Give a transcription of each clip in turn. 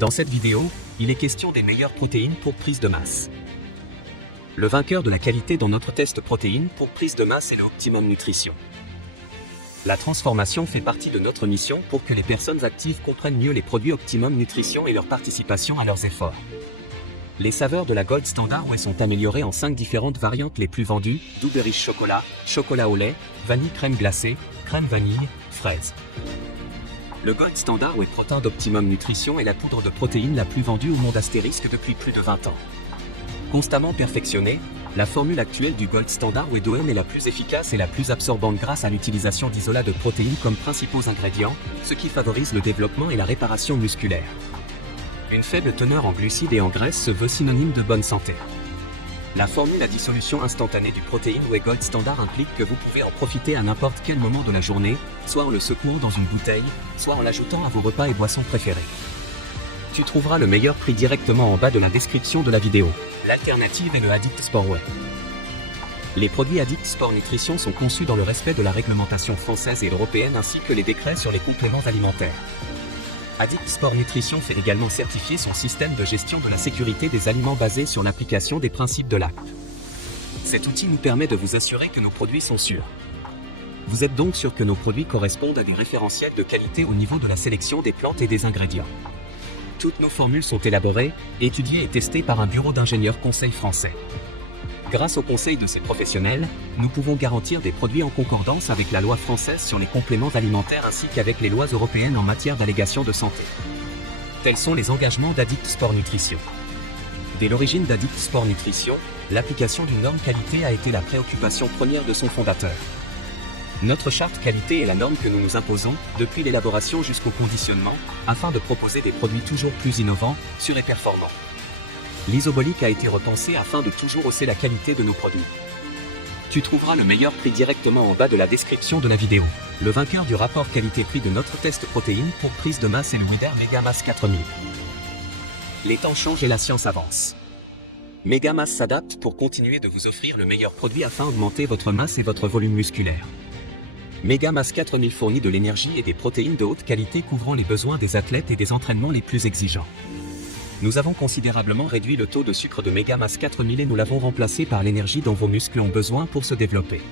Dans cette vidéo, il est question des meilleures protéines pour prise de masse. Le vainqueur de la qualité dans notre test protéines pour prise de masse est le Optimum Nutrition. La transformation fait partie de notre mission pour que les personnes actives comprennent mieux les produits Optimum Nutrition et leur participation à leurs efforts. Les saveurs de la Gold Standard Whey sont améliorées en 5 différentes variantes les plus vendues: double riche chocolat, chocolat au lait, vanille crème glacée, crème vanille, fraise. Le Gold Standard Whey Protein d'Optimum Nutrition est la poudre de protéines la plus vendue au monde astérisque depuis plus de 20 ans. Constamment perfectionnée, la formule actuelle du Gold Standard Whey d'OM est la plus efficace et la plus absorbante grâce à l'utilisation d'isolats de protéines comme principaux ingrédients, ce qui favorise le développement et la réparation musculaire. Une faible teneur en glucides et en graisses se veut synonyme de bonne santé. La formule à dissolution instantanée du protéine Whey Gold Standard implique que vous pouvez en profiter à n'importe quel moment de la journée, soit en le secouant dans une bouteille, soit en l'ajoutant à vos repas et boissons préférés. Tu trouveras le meilleur prix directement en bas de la description de la vidéo. L'alternative est le Addict Sport Whey. Les produits Addict Sport Nutrition sont conçus dans le respect de la réglementation française et européenne ainsi que les décrets sur les compléments alimentaires. Addict Sport Nutrition fait également certifier son système de gestion de la sécurité des aliments basé sur l'application des principes de l'ACT. Cet outil nous permet de vous assurer que nos produits sont sûrs. Vous êtes donc sûr que nos produits correspondent à des référentiels de qualité au niveau de la sélection des plantes et des ingrédients. Toutes nos formules sont élaborées, étudiées et testées par un bureau d'ingénieurs conseil français. Grâce au conseil de ces professionnels, nous pouvons garantir des produits en concordance avec la loi française sur les compléments alimentaires ainsi qu'avec les lois européennes en matière d'allégations de santé. Tels sont les engagements d'Addict Sport Nutrition. Dès l'origine d'Addict Sport Nutrition, l'application d'une norme qualité a été la préoccupation première de son fondateur. Notre charte qualité est la norme que nous nous imposons, depuis l'élaboration jusqu'au conditionnement, afin de proposer des produits toujours plus innovants, sûrs et performants. L'isobolique a été repensé afin de toujours hausser la qualité de nos produits. Tu trouveras le meilleur prix directement en bas de la description de la vidéo. Le vainqueur du rapport qualité-prix de notre test protéines pour prise de masse est le Weider Megamass 4000. Les temps changent et la science avance. Megamass s'adapte pour continuer de vous offrir le meilleur produit afin d'augmenter votre masse et votre volume musculaire. Megamass 4000 fournit de l'énergie et des protéines de haute qualité couvrant les besoins des athlètes et des entraînements les plus exigeants. Nous avons considérablement réduit le taux de sucre de Megamass 4000 et nous l'avons remplacé par l'énergie dont vos muscles ont besoin pour se développer.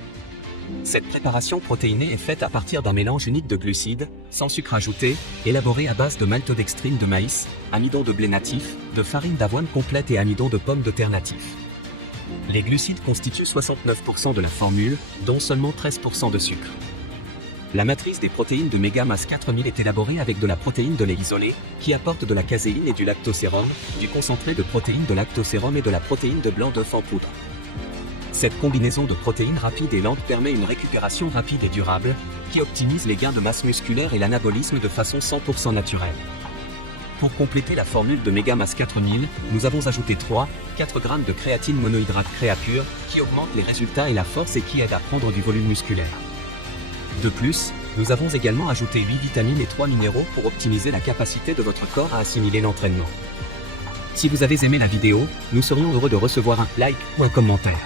Cette préparation protéinée est faite à partir d'un mélange unique de glucides, sans sucre ajouté, élaboré à base de maltodextrine de maïs, amidon de blé natif, de farine d'avoine complète et amidon de pommes de terre natif. Les glucides constituent 69% de la formule, dont seulement 13% de sucre. La matrice des protéines de Megamass 4000 est élaborée avec de la protéine de lait isolée, qui apporte de la caséine et du lactosérum, du concentré de protéines de lactosérum et de la protéine de blanc d'œuf en poudre. Cette combinaison de protéines rapides et lentes permet une récupération rapide et durable, qui optimise les gains de masse musculaire et l'anabolisme de façon 100% naturelle. Pour compléter la formule de Megamass 4000, nous avons ajouté 3-4 g de créatine monohydrate créapure, qui augmente les résultats et la force et qui aide à prendre du volume musculaire. De plus, nous avons également ajouté 8 vitamines et 3 minéraux pour optimiser la capacité de votre corps à assimiler l'entraînement. Si vous avez aimé la vidéo, nous serions heureux de recevoir un like ou un commentaire.